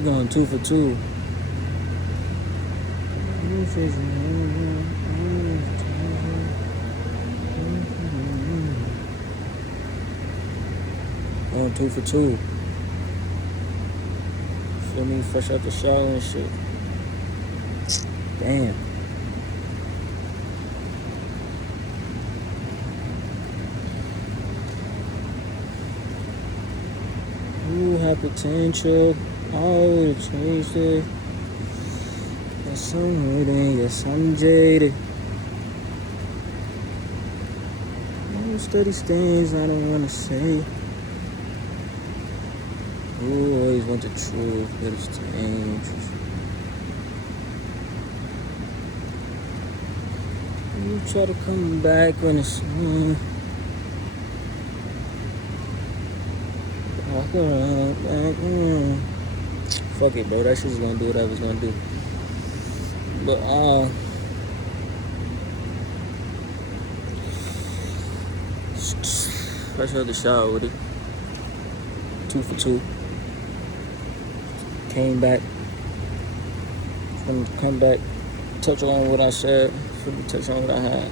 We going 2 for 2. Going 2 for 2. Feel me? Fresh out the shower and shit. Damn. You have potential. I would have changed it. Yes, I'm waiting. Yes, I'm jaded. No steady things I don't want to say. Who always want the truth, but it's dangerous. You try to come back when it's walk around back. Fuck it, bro. That shit's gonna do whatever it's gonna do. But fresh out the shower with it. 2 for 2. Came back. From come back. Touch on what I said. Touch on what I had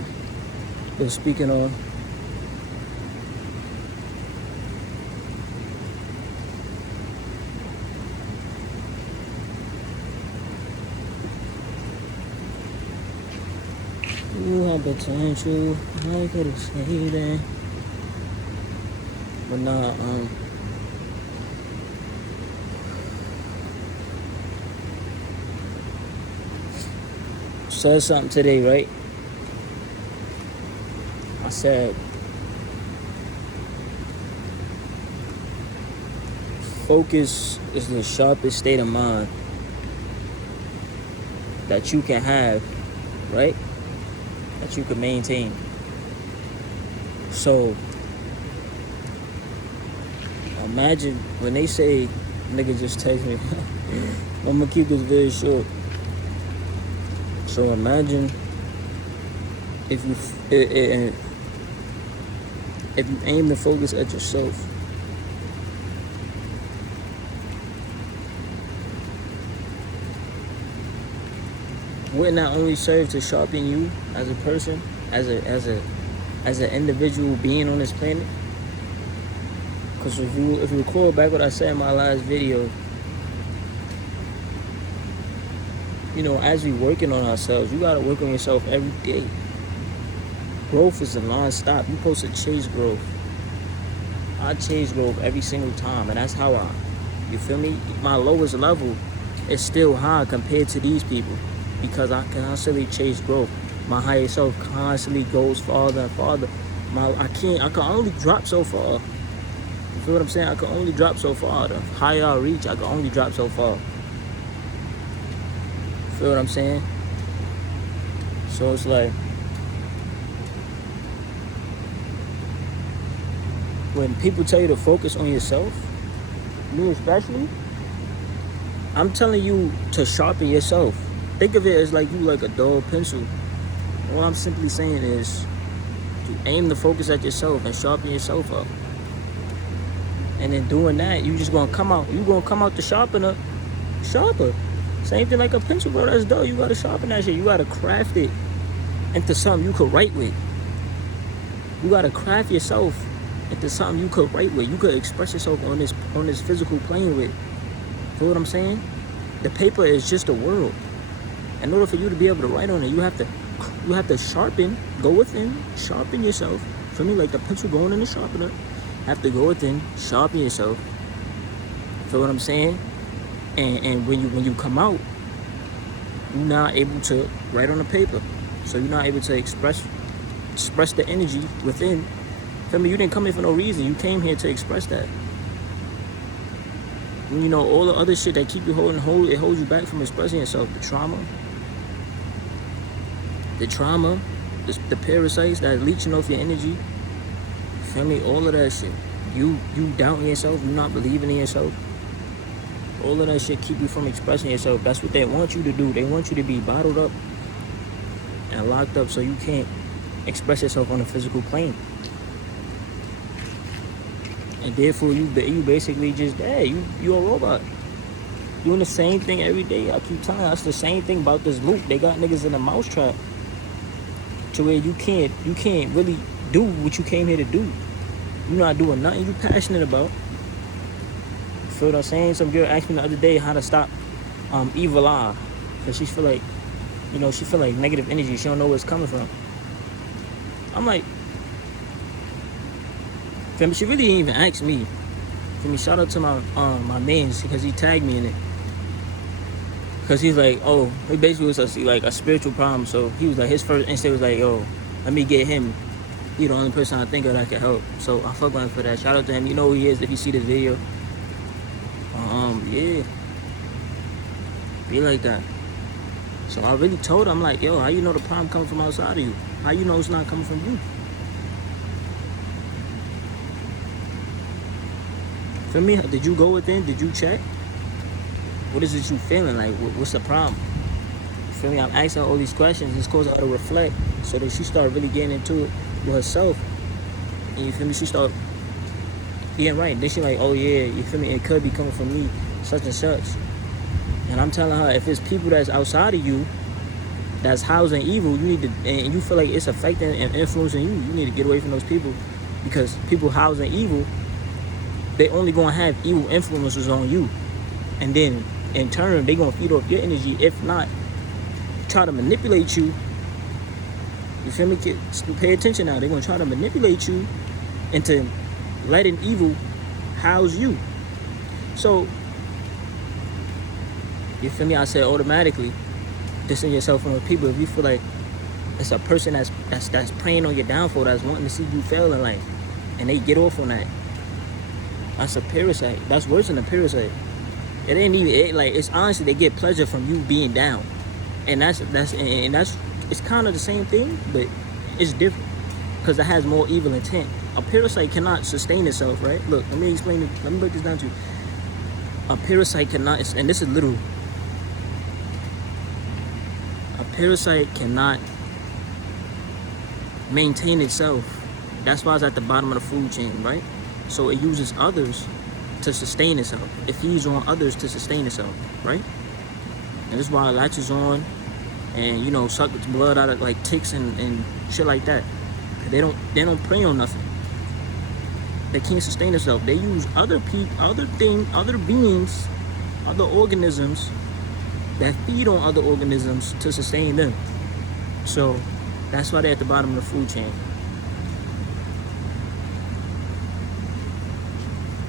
been speaking on. You have potential. I could have said that, but nah. Said something today, right? I said, focus is the sharpest state of mind that you can have, right? That you can maintain. So, imagine when they say, nigga just text me, I'm gonna keep this very short. So imagine if you aim the focus at yourself, wouldn't that only serve to sharpen you as a person, as an individual being on this planet? Because if you recall back what I said in my last video, you know, as we working on ourselves, you gotta work on yourself every day. Growth is a non-stop. You're supposed to chase growth. I chase growth every single time, and that's how you feel me? My lowest level is still high compared to these people because I constantly chase growth. My higher self constantly goes farther and farther. I can only drop so far. You feel what I'm saying? I can only drop so far. The higher I reach, I can only drop so far. Feel what I'm saying? So it's like, when people tell you to focus on yourself, me especially, I'm telling you to sharpen yourself. Think of it as like you like a dull pencil. What I'm simply saying is to aim the focus at yourself and sharpen yourself up. And in doing that, you just gonna come out. You gonna come out the sharper. Same thing like a pencil, bro. That's dull. You gotta sharpen that shit. You gotta craft it into something you could write with. You gotta craft yourself into something you could write with. You could express yourself on this physical plane with. Feel what I'm saying? The paper is just a world. In order for you to be able to write on it, you have to sharpen, go within, sharpen yourself. For me, like the pencil going in the sharpener, have to go within, sharpen yourself. Feel what I'm saying? And when you come out, you're not able to write on the paper. So you're not able to express the energy within. Feel me? You didn't come here for no reason. You came here to express that. And you know, all the other shit that keep you it holds you back from expressing yourself. The trauma, the parasites that are leeching off your energy. Feel me? All of that shit. You doubting yourself, you not believing in yourself. All of that shit keep you from expressing yourself. That's what they want you to do. They want you to be bottled up and locked up so you can't express yourself on a physical plane. And therefore you basically just, hey, you a robot. Doing the same thing every day. I keep telling us the same thing about this loop. They got niggas in a mousetrap to where you can't really do what you came here to do. You're not doing nothing you passionate about. You feel what I'm saying? Some girl asked me the other day how to stop evil eye. Cause she feel like, she feel like negative energy. She don't know where it's coming from. I'm like, she really didn't even ask me. Shout out to my mans because he tagged me in it. Cause he's like, oh, he basically was a spiritual problem. So he was like, his first instinct was like, yo, let me get him. He the only person I think of that can help. So I fuck with him for that. Shout out to him. You know who he is if you see this video. Yeah. Be like that. So I really told him, I'm like, yo, how you know the problem coming from outside of you? How you know it's not coming from you? For me, did you go within? Did you check? What is it you feeling? Like, what's the problem? You feel me? I'm asking her all these questions. This causing her to reflect so that she start really getting into it with herself. And you feel me? She start being right. Then she like, oh yeah, you feel me? It could be coming from me, such and such. And I'm telling her, if it's people that's outside of you, that's housing evil, you need to, and you feel like it's affecting and influencing you, you need to get away from those people. Because people housing evil, they only gonna have evil influences on you. And then in turn, they gonna feed off your energy. If not, try to manipulate you. You feel me? Pay attention now. They're gonna try to manipulate you into letting evil house you. So, you feel me? I said automatically, distance yourself from people. If you feel like it's a person that's preying on your downfall, that's wanting to see you fail in life, and they get off on that, that's a parasite. That's worse than a parasite. It ain't even it's honestly they get pleasure from you being down, and that's it's kind of the same thing, but it's different because it has more evil intent. A parasite cannot sustain itself, right? Look, let me explain it. Let me break this down to you. A parasite cannot, and this is literal. A parasite cannot maintain itself. That's why it's at the bottom of the food chain, right? So it uses others to sustain itself. It feeds on others to sustain itself, right? And this is why it latches on and suck its blood out of like ticks and shit like that. They don't prey on nothing. They can't sustain themselves. They use other people, other beings, other organisms that feed on other organisms to sustain them. So that's why they're at the bottom of the food chain.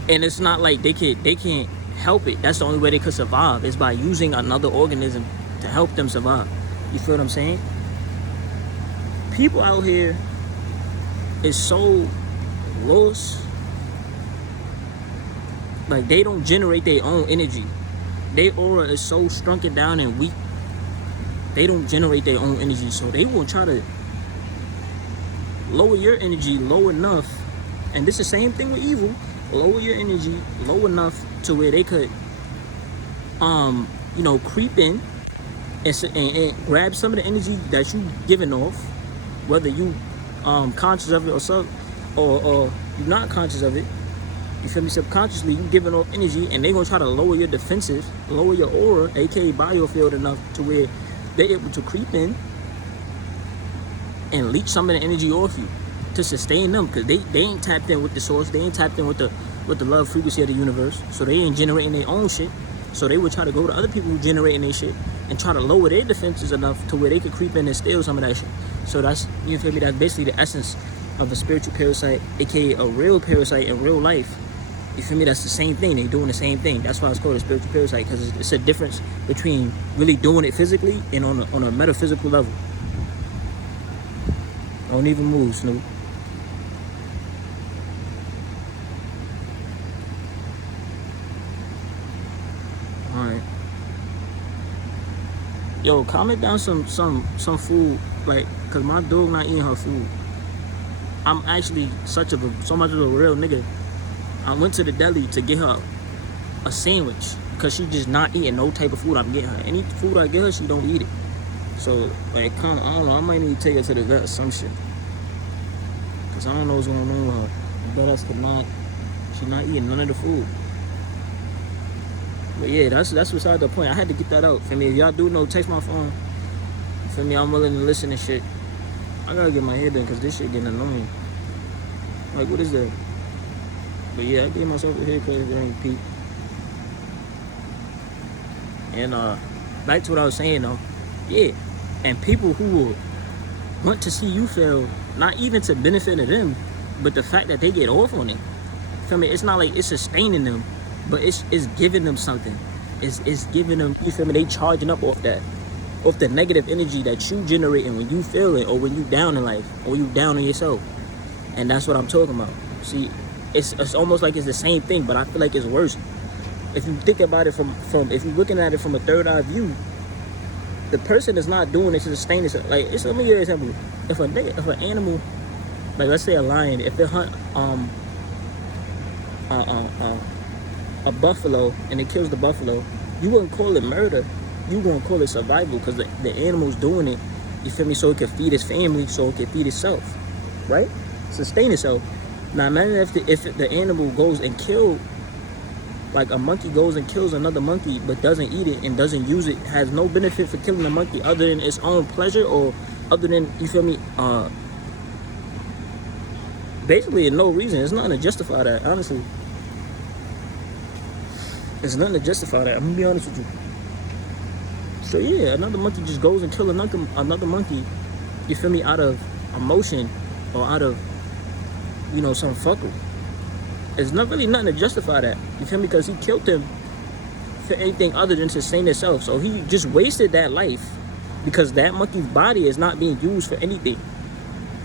And it's not like they can't help it. That's the only way they could survive is by using another organism to help them survive. You feel what I'm saying? People out here is so lost. Like they don't generate their own energy. Their aura is so shrunken down and weak. They don't generate their own energy. So they will try to lower your energy low enough. And this is the same thing with evil. Lower your energy low enough to where they could creep in and grab some of the energy that you giving off, whether you conscious of it or you're not conscious of it. You feel me? Subconsciously you giving off energy, and they gonna try to lower your defenses, lower your aura, aka biofield, enough to where they're able to creep in and leech some of the energy off you to sustain them, because they ain't tapped in with the source. They ain't tapped in with the love frequency of the universe. So they ain't generating their own shit. So they would try to go to other people who generating their shit and try to lower their defenses enough to where they could creep in and steal some of that shit. So that's, you feel me? That's basically the essence of a spiritual parasite, aka a real parasite in real life. You feel me? That's the same thing. They doing the same thing. That's why it's called a spiritual parasite, because it's a difference between really doing it physically and on a metaphysical level. Don't even move, Snoop. Alright. Yo, comment down some food, like, cause my dog not eating her food. I'm actually so much of a real nigga. I went to the deli to get her a sandwich because she just not eating no type of food I'm getting her. Any food I get her, she don't eat it. So, like, I don't know, I might need to take her to the vet or some shit. Because I don't know what's going on with her. But that's she's not eating none of the food. But yeah, that's beside the point. I had to get that out. Feel me? If y'all do know, text my phone. Feel me? I'm willing to listen to shit. I gotta get my head in because this shit getting annoying. Like, what is that? But yeah, I gave myself a haircut during peak. And back to what I was saying though. Yeah. And people who will want to see you fail, not even to benefit of them, but the fact that they get off on it. Feel me? It's not like it's sustaining them, but it's giving them something. It's giving them, you feel me? They charging up off that. Off the negative energy that you generating when you feel it, or when you down in life, or you down on yourself. And that's what I'm talking about. See, it's almost like it's the same thing, but I feel like it's worse. If you think about it from if you're looking at it from a third eye view, the person is not doing it to sustain itself. Like, let me give you an example. If an animal, like let's say a lion, if they hunt a buffalo and it kills the buffalo, you wouldn't call it murder. You gonna call it survival, because the animal's doing it, you feel me, so it can feed its family, so it can feed itself, right? Sustain itself. Now imagine if the animal goes and kill, like a monkey goes and kills another monkey but doesn't eat it and doesn't use it, has no benefit for killing the monkey other than its own pleasure, or other than, you feel me, basically no reason. It's nothing to justify that, honestly. There's nothing to justify that, I'm gonna be honest with you. So yeah, another monkey just goes and kills another monkey, you feel me, out of emotion or out of, you know, some fucker. There's not really nothing to justify that, you feel me, because he killed him for anything other than to sustain himself. So he just wasted that life because that monkey's body is not being used for anything.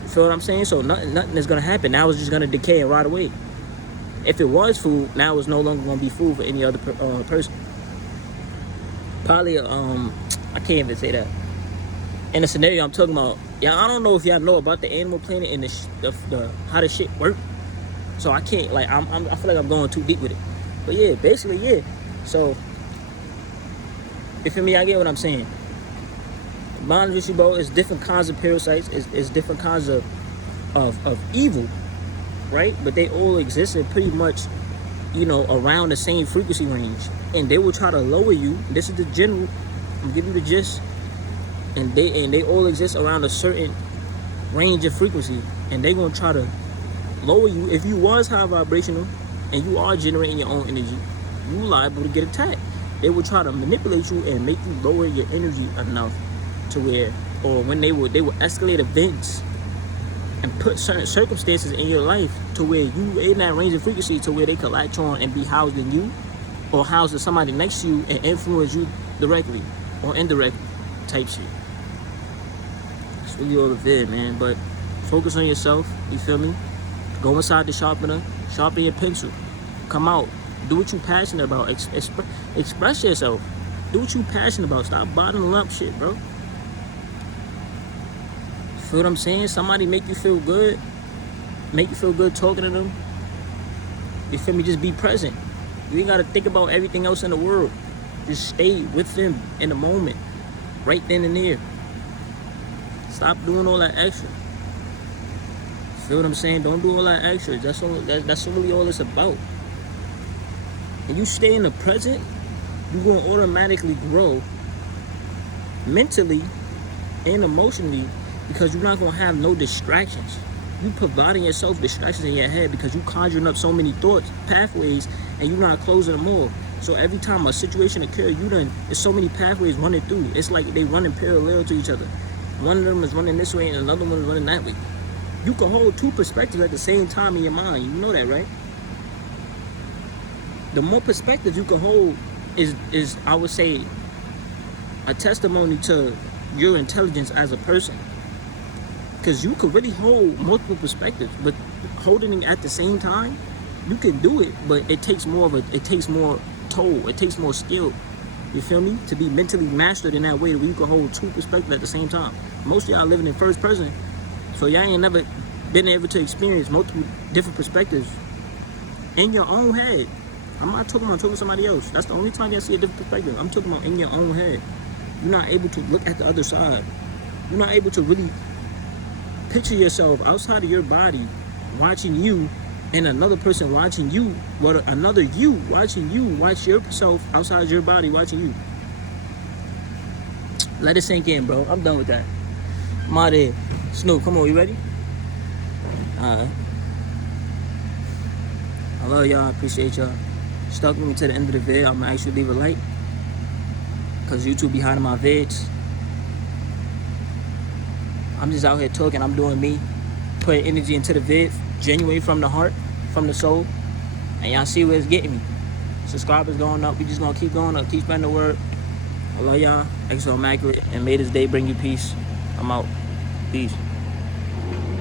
You feel what I'm saying? So nothing is gonna happen. Now it's just gonna decay and rot away. If it was food, now it's no longer gonna be food for any other person. Probably, I can't even say that. In the scenario I'm talking about, yeah, I don't know if y'all know about the animal planet and the how the shit work. So I can't, like, I feel like I'm going too deep with it. But yeah, basically, yeah. So, you feel me? I get what I'm saying. Bond with you, bro, it's different kinds of parasites. It's different kinds of evil, right? But they all exist in pretty much, you know, around the same frequency range. And they will try to lower you. This is the general. I'm giving you the gist. And they all exist around a certain range of frequency. And they're going to try to lower you. If you was high vibrational and you are generating your own energy, you liable to get attacked. They will try to manipulate you and make you lower your energy enough to where, or when they will escalate events and put certain circumstances in your life to where you in that range of frequency to where they could latch on and be housed in you, or housed in somebody next to you and influence you directly or indirectly type shit. It's really all of it, man. But focus on yourself, you feel me? Go inside the sharpener, sharpen your pencil, come out, do what you passionate about, express yourself, do what you passionate about, stop bottling up shit, bro. Feel what I'm saying? Somebody make you feel good talking to them, you feel me? Just be present. You ain't gotta think about everything else in the world. Just stay with them in the moment, right then and there. Stop doing all that extra. Feel what I'm saying? Don't do all that extra. That's really all it's about. And you stay in the present, you're gonna automatically grow mentally and emotionally, because you're not gonna have no distractions. You providing yourself distractions in your head because you conjuring up so many thoughts, pathways, and you're not closing them all. So every time a situation occurs, there's so many pathways running through. It's like they running parallel to each other. One of them is running this way and another one is running that way. You can hold two perspectives at the same time in your mind. You know that, right? The more perspectives you can hold is I would say a testimony to your intelligence as a person. Because you could really hold multiple perspectives, but holding it at the same time, you can do it, but it takes more toll, it takes more skill, you feel me, to be mentally mastered in that way where you can hold two perspectives at the same time. Most of y'all living in first person, so y'all ain't never been able to experience multiple different perspectives in your own head. I'm not talking about to somebody else. That's the only time y'all see a different perspective. I'm talking about in your own head. You're not able to look at the other side. You're not able to really picture yourself outside of your body watching you and another person watching you, what another you watching you, watch yourself outside your body watching you. Let it sink in, bro. I'm done with that. I'm out of here. Snoop, come on, you ready? Alright. I love y'all, I appreciate y'all. Stuck with me to the end of the vid. I'm gonna actually leave a like, cause YouTube be hiding my vids. I'm just out here talking, I'm doing me, putting energy into the vid, genuine from the heart, from the soul, and y'all see where it's getting me. Subscribers going up, we just gonna keep going up, keep spreading the word. I love y'all, extra immaculate, and may this day bring you peace. I'm out. Peace.